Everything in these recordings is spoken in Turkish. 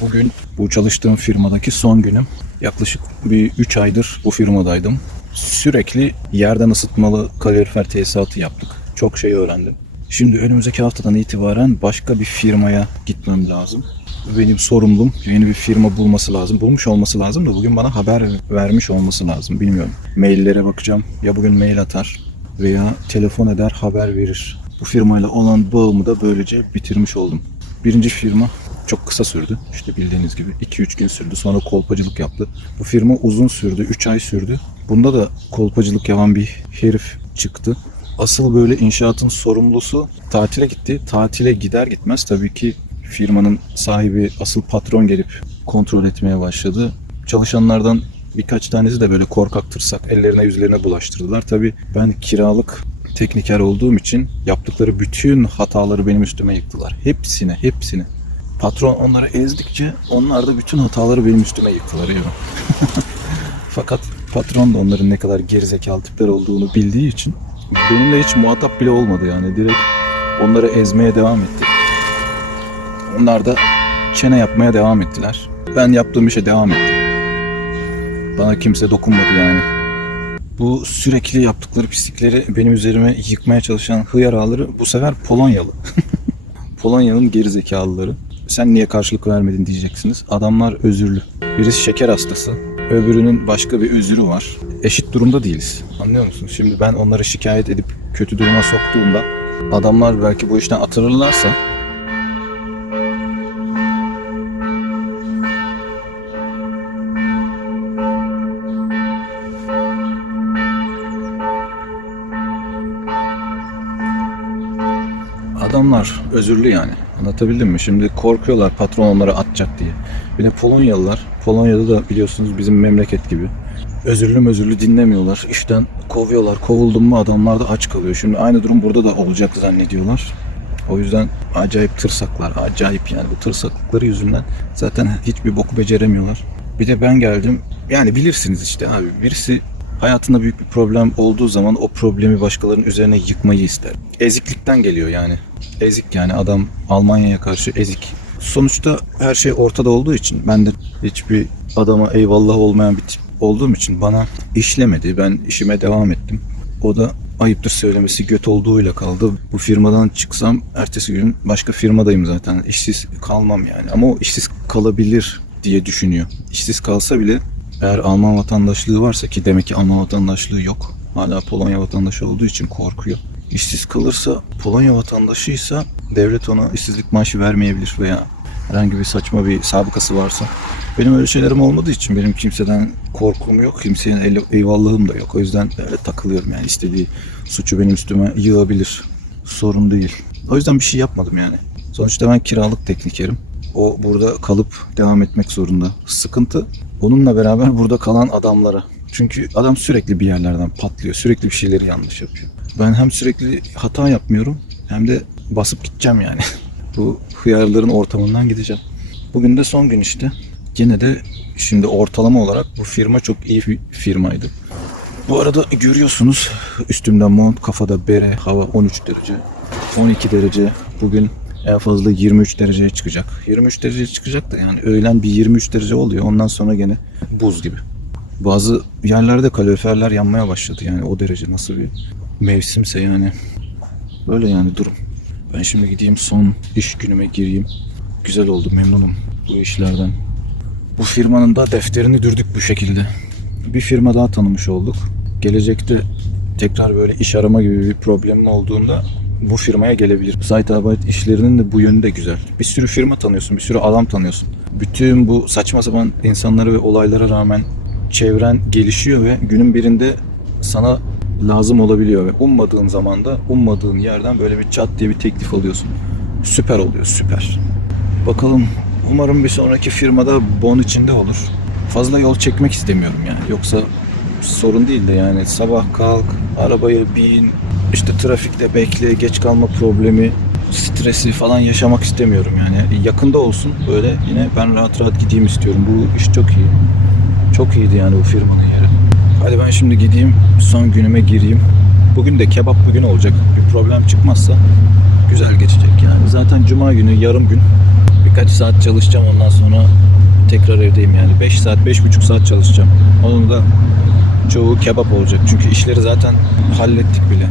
Bugün bu çalıştığım firmadaki son günüm. Yaklaşık bir 3 aydır bu firmadaydım. Sürekli yerden ısıtmalı kalorifer tesisatı yaptık. Çok şey öğrendim. Şimdi önümüzdeki haftadan itibaren başka bir firmaya gitmem lazım. Benim sorumluluğum yeni bir firma bulması lazım. Bulmuş olması lazım da bugün bana haber vermiş olması lazım. Bilmiyorum. Maillere bakacağım. Ya bugün mail atar veya telefon eder haber verir. Bu firmayla olan bağımı da böylece bitirmiş oldum. Birinci firma çok kısa sürdü. İşte bildiğiniz gibi 2-3 gün sürdü. Sonra kolpacılık yaptı. Bu firma uzun sürdü. 3 ay sürdü. Bunda da kolpacılık yapan bir herif çıktı. Asıl böyle inşaatın sorumlusu tatile gitti. Tatile gider gitmez tabii ki firmanın sahibi asıl patron gelip kontrol etmeye başladı. Çalışanlardan birkaç tanesi de böyle korkak tırsak ellerine yüzlerine bulaştırdılar. Tabii ben kiralık tekniker olduğum için yaptıkları bütün hataları benim üstüme yıktılar. Hepsine, hepsine. Patron onları ezdikçe onlar da bütün hataları benim üstüme yıktılar ya. Fakat patron da onların ne kadar gerizekalı tipler olduğunu bildiği için benimle hiç muhatap bile olmadı yani. Direkt onları ezmeye devam etti. Onlar da çene yapmaya devam ettiler. Ben yaptığım işe devam ettim. Bana kimse dokunmadı yani. Bu sürekli yaptıkları pislikleri benim üzerime yıkmaya çalışan hıyar ağları bu sefer Polonyalı. Polonya'nın gerizekalıları. Sen niye karşılık vermedin diyeceksiniz. Adamlar özürlü. Birisi şeker hastası. Öbürünün başka bir özürü var. Eşit durumda değiliz. Anlıyor musun? Şimdi ben onları şikayet edip kötü duruma soktuğumda adamlar belki bu işten atılırlarsa adamlar özürlü yani. Anlatabildim mi? Şimdi korkuyorlar patron onları atacak diye. Bir de Polonyalılar. Polonya'da da biliyorsunuz bizim memleket gibi. Özürlü özürlü dinlemiyorlar. İşten kovuyorlar. Kovuldum mu adamlar da aç kalıyor. Şimdi aynı durum burada da olacak zannediyorlar. O yüzden acayip tırsaklar. Acayip yani bu tırsaklıkları yüzünden zaten hiçbir boku beceremiyorlar. Bir de ben geldim. Yani bilirsiniz işte abi. Birisi hayatında büyük bir problem olduğu zaman o problemi başkalarının üzerine yıkmayı ister. Eziklikten geliyor yani. Ezik yani adam Almanya'ya karşı ezik. Sonuçta her şey ortada olduğu için ben de hiçbir adama eyvallah olmayan bir tip olduğum için bana işlemedi. Ben işime devam ettim. O da ayıptır söylemesi göt olduğuyla kaldı. Bu firmadan çıksam ertesi gün başka firmadayım zaten. İşsiz kalmam yani. Ama o işsiz kalabilir diye düşünüyor. İşsiz kalsa bile eğer Alman vatandaşlığı varsa ki demek ki Alman vatandaşlığı yok. Hala Polonya vatandaşı olduğu için korkuyor. İşsiz kalırsa Polonya vatandaşıysa devlet ona işsizlik maaşı vermeyebilir veya herhangi bir saçma bir sabıkası varsa. Benim öyle şeylerim olmadığı için benim kimseden korkum yok. Kimsenin eyvallahım da yok. O yüzden öyle takılıyorum yani istediği suçu benim üstüme yığabilir. Sorun değil. O yüzden bir şey yapmadım yani. Sonuçta ben kiralık teknikerim. O burada kalıp devam etmek zorunda. Sıkıntı onunla beraber burada kalan adamlara. Çünkü adam sürekli bir yerlerden patlıyor. Sürekli bir şeyleri yanlış yapıyor. Ben hem sürekli hata yapmıyorum hem de basıp gideceğim yani. Bu hıyarların ortamından gideceğim. Bugün de son gün işte. Yine de şimdi ortalama olarak bu firma çok iyi bir firmaydı. Bu arada görüyorsunuz üstümde mont, kafada bere, hava 13 derece, 12 derece. Bugün en fazla 23 dereceye çıkacak. 23 dereceye çıkacak da yani öğlen bir 23 derece oluyor. Ondan sonra gene buz gibi. Bazı yerlerde kaloriferler yanmaya başladı yani o derece nasıl bir mevsimse yani. Böyle yani durum. Ben şimdi gideyim son iş günüme gireyim. Güzel oldu memnunum bu işlerden. Bu firmanın da defterini dürdük bu şekilde. Bir firma daha tanımış olduk. Gelecekte tekrar böyle iş arama gibi bir problemim olduğunda bu firmaya gelebilir. Zeitarbeit işlerinin de bu yönü de güzel. Bir sürü firma tanıyorsun, bir sürü adam tanıyorsun. Bütün bu saçma sapan insanlara ve olaylara rağmen çevren gelişiyor ve günün birinde sana lazım olabiliyor ve ummadığın zamanda ummadığın yerden böyle bir çat diye bir teklif alıyorsun. Süper oluyor, süper. Bakalım umarım bir sonraki firmada bon içinde olur. Fazla yol çekmek istemiyorum yani. Yoksa sorun değil de yani sabah kalk, arabaya bin, işte trafikte bekle, geç kalma problemi, stresi falan yaşamak istemiyorum yani. Yakında olsun böyle yine ben rahat rahat gideyim istiyorum. Bu iş çok iyi. Çok iyiydi yani bu firmanın yeri. Hadi ben şimdi gideyim son günüme gireyim. Bugün de kebap bugün olacak. Bir problem çıkmazsa güzel geçecek yani. Zaten cuma günü yarım gün Birkaç saat çalışacağım ondan sonra tekrar evdeyim yani. 5 saat, 5,5 saat çalışacağım. Onun da çoğu kebap olacak. Çünkü işleri zaten hallettik bile.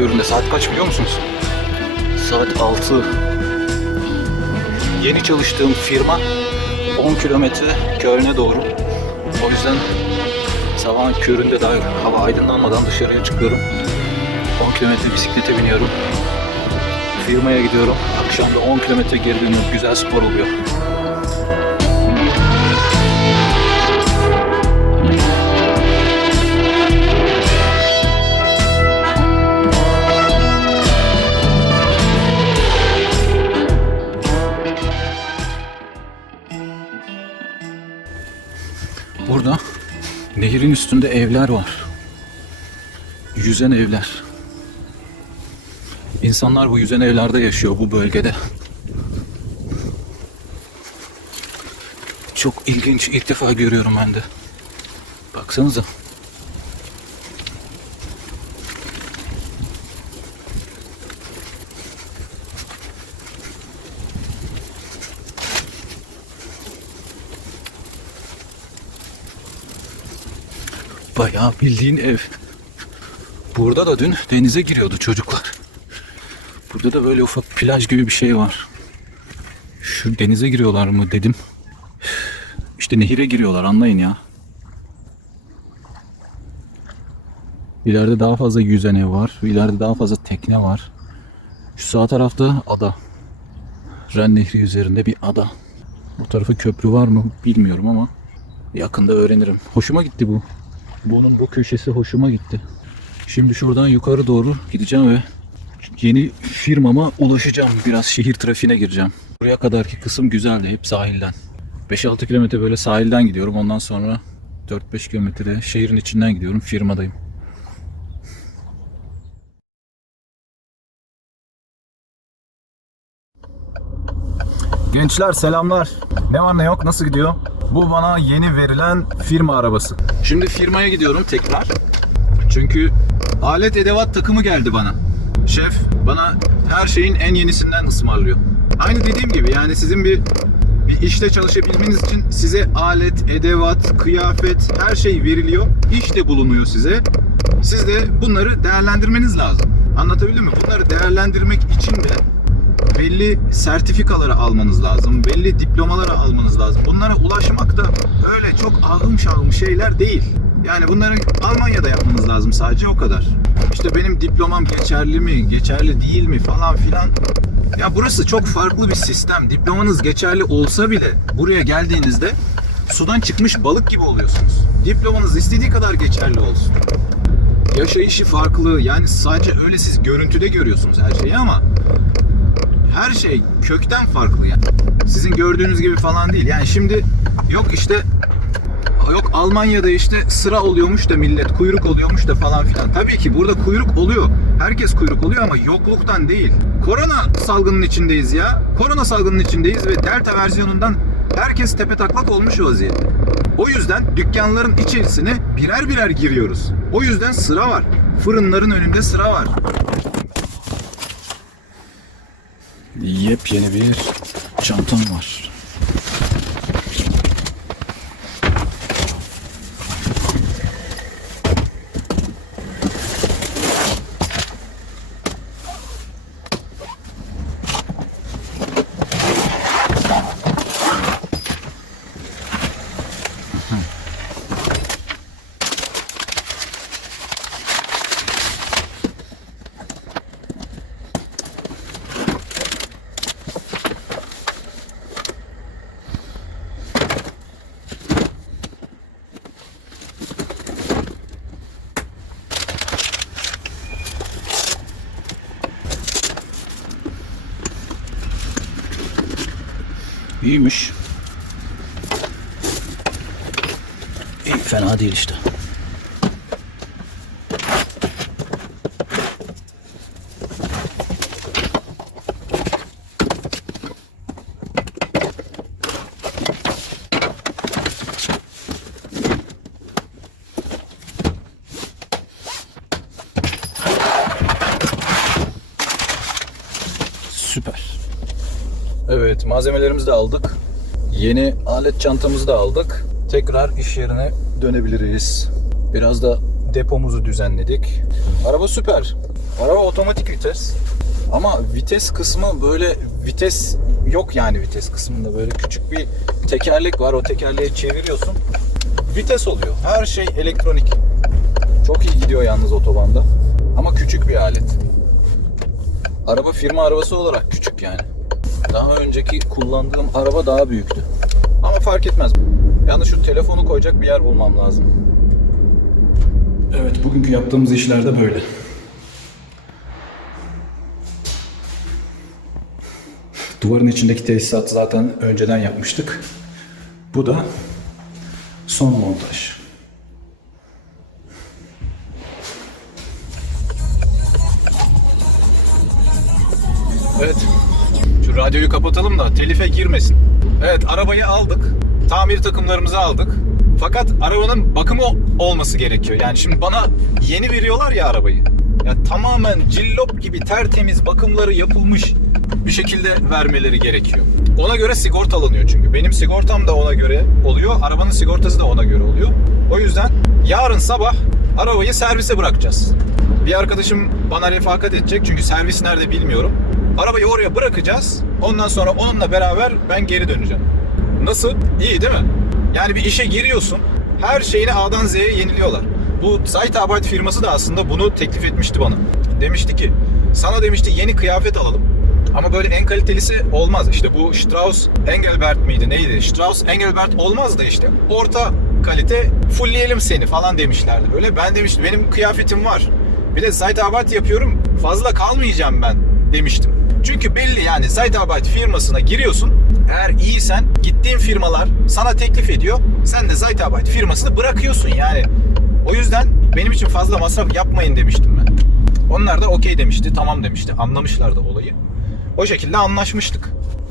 Köründe. Saat kaç biliyor musunuz? Saat 6. Yeni çalıştığım firma 10 kilometre Köln'e doğru. O yüzden sabahın köründe daha hava aydınlanmadan dışarıya çıkıyorum. 10 kilometre bisiklete biniyorum. Firmaya gidiyorum. Akşam da 10 kilometre geri dönüyorum. Güzel spor oluyor. Burada nehrin üstünde evler var. Yüzen evler. İnsanlar bu yüzen evlerde yaşıyor bu bölgede. Çok ilginç. ilk defa görüyorum ben de. Baksanıza. Bayağı bildiğin ev. Burada da dün denize giriyordu çocuklar. Burada da böyle ufak plaj gibi bir şey var. Şu denize giriyorlar mı dedim. İşte nehire giriyorlar anlayın ya. İleride daha fazla yüzen ev var. İleride daha fazla tekne var. Şu sağ tarafta ada. Ren Nehri üzerinde bir ada. Bu tarafa köprü var mı bilmiyorum ama yakında öğrenirim. Hoşuma gitti bu. Bunun bu köşesi hoşuma gitti. Şimdi şuradan yukarı doğru gideceğim ve yeni firmama ulaşacağım. Biraz şehir trafiğine gireceğim. Buraya kadarki kısım güzeldi. Hep sahilden. 5-6 kilometre böyle sahilden gidiyorum. Ondan sonra 4-5 kilometre şehrin içinden gidiyorum. Firmadayım. Gençler selamlar. Ne var ne yok nasıl gidiyor? Bu bana yeni verilen firma arabası. Şimdi firmaya gidiyorum tekrar. Çünkü alet edevat takımı geldi bana. Şef bana her şeyin en yenisinden ısmarlıyor. Aynı dediğim gibi yani sizin bir bir işte çalışabilmeniz için size alet, edevat, kıyafet her şey veriliyor. İş de bulunuyor size. Siz de bunları değerlendirmeniz lazım. Anlatabildim mi? Bunları değerlendirmek için de belli sertifikaları almanız lazım. Belli diplomaları almanız lazım. Bunlara ulaşmak da öyle çok ahım şahım şeyler değil. Yani bunları Almanya'da yapmanız lazım sadece o kadar. İşte benim diplomam geçerli mi, geçerli değil mi falan filan. Ya burası çok farklı bir sistem. Diplomanız geçerli olsa bile buraya geldiğinizde sudan çıkmış balık gibi oluyorsunuz. Diplomanız istediği kadar geçerli olsun. Yaşayışı farklı. Yani sadece öyle siz görüntüde görüyorsunuz her şeyi ama her şey kökten farklı yani. Sizin gördüğünüz gibi falan değil. Yani şimdi yok işte yok Almanya'da işte sıra oluyormuş da millet kuyruk oluyormuş da falan filan. Tabii ki burada kuyruk oluyor. Herkes kuyruk oluyor ama yokluktan değil. Korona salgının içindeyiz ya. Korona salgının içindeyiz ve delta versiyonundan herkes tepe taklak olmuş vaziyette. O yüzden dükkanların içerisine birer birer giriyoruz. O yüzden sıra var. Fırınların önünde sıra var. Yepyeni bir çantam var. İyiymiş. İyi, fena değil işte. Süper. Evet malzemelerimizi de aldık. Yeni alet çantamızı da aldık. Tekrar iş yerine dönebiliriz. Biraz da depomuzu düzenledik. Araba süper. Araba otomatik vites. Ama vites kısmı böyle vites yok yani vites kısmında böyle küçük bir tekerlek var. O tekerleği çeviriyorsun. Vites oluyor. Her şey elektronik. Çok iyi gidiyor yalnız otobanda. Ama küçük bir alet. Araba firma arabası olarak küçük yani. Daha önceki kullandığım araba daha büyüktü. Ama fark etmez. Yalnız şu telefonu koyacak bir yer bulmam lazım. Evet, bugünkü yaptığımız işler de böyle. Duvarın içindeki tesisatı zaten önceden yapmıştık. Bu da son montaj. Radyoyu kapatalım da telife girmesin. Evet arabayı aldık. Tamir takımlarımızı aldık. Fakat arabanın bakımı olması gerekiyor. Yani şimdi bana yeni veriyorlar ya arabayı. Ya tamamen cillop gibi tertemiz bakımları yapılmış bir şekilde vermeleri gerekiyor. Ona göre sigortalanıyor çünkü. Benim sigortam da ona göre oluyor. Arabanın sigortası da ona göre oluyor. O yüzden yarın sabah arabayı servise bırakacağız. Bir arkadaşım bana refakat edecek çünkü servis nerede bilmiyorum. Arabayı oraya bırakacağız. Ondan sonra onunla beraber ben geri döneceğim. Nasıl? İyi değil mi? Yani bir işe giriyorsun. Her şeyini A'dan Z'ye yeniliyorlar. Bu Zeitarbeit firması da aslında bunu teklif etmişti bana. Demişti ki sana demişti yeni kıyafet alalım. Ama böyle en kalitelisi olmaz. İşte bu Strauss Engelbert miydi neydi? Strauss Engelbert olmaz da işte. Orta kalite fullleyelim seni falan demişlerdi böyle. Ben demiştim benim kıyafetim var. Bir de Zeitarbeit yapıyorum. Fazla kalmayacağım ben demiştim. Çünkü belli yani Zeitarbeit firmasına giriyorsun. Eğer iyisen gittiğin firmalar sana teklif ediyor. Sen de Zeitarbeit firmasını bırakıyorsun yani. O yüzden benim için fazla masraf yapmayın demiştim ben. Onlar da okey demişti, tamam demişti. Anlamışlardı olayı. O şekilde anlaşmıştık.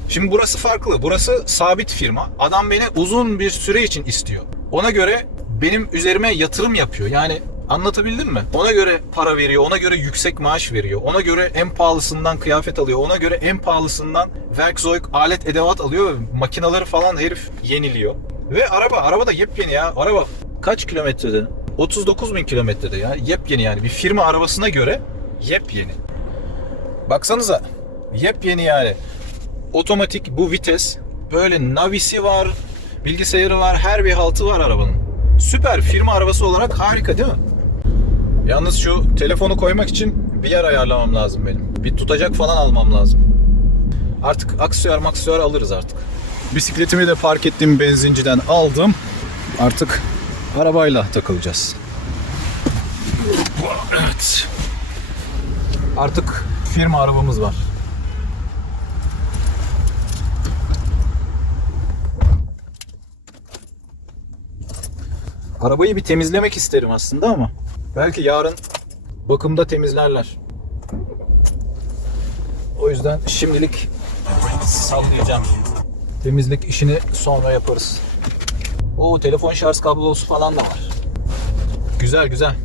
Şimdi burası farklı. Burası sabit firma. Adam beni uzun bir süre için istiyor. Ona göre benim üzerime yatırım yapıyor. Yani Anlatabildim mi? Ona göre para veriyor, ona göre yüksek maaş veriyor, ona göre en pahalısından kıyafet alıyor, ona göre en pahalısından Werkzeug alet edevat alıyor ve makinaları falan herif yeniliyor. Ve araba, araba da yepyeni ya. Araba kaç kilometrede? 39 bin kilometrede ya. Yepyeni yani. Bir firma arabasına göre yepyeni. Baksanıza. Yepyeni yani. Otomatik bu vites. Böyle navisi var. Bilgisayarı var. Her bir haltı var arabanın. Süper. Firma arabası olarak harika değil mi? Yalnız şu telefonu koymak için bir yer ayarlamam lazım benim. Bir tutacak falan almam lazım. Artık aksesuar maksesuar alırız artık. Bisikletimi de park ettiğim benzinciden aldım. Artık arabayla takılacağız. Evet. Artık firma arabamız var. Arabayı bir temizlemek isterim aslında ama belki yarın bakımda temizlerler. O yüzden şimdilik sallayacağım. Temizlik işini sonra yaparız. O telefon şarj kablosu falan da var. Güzel güzel.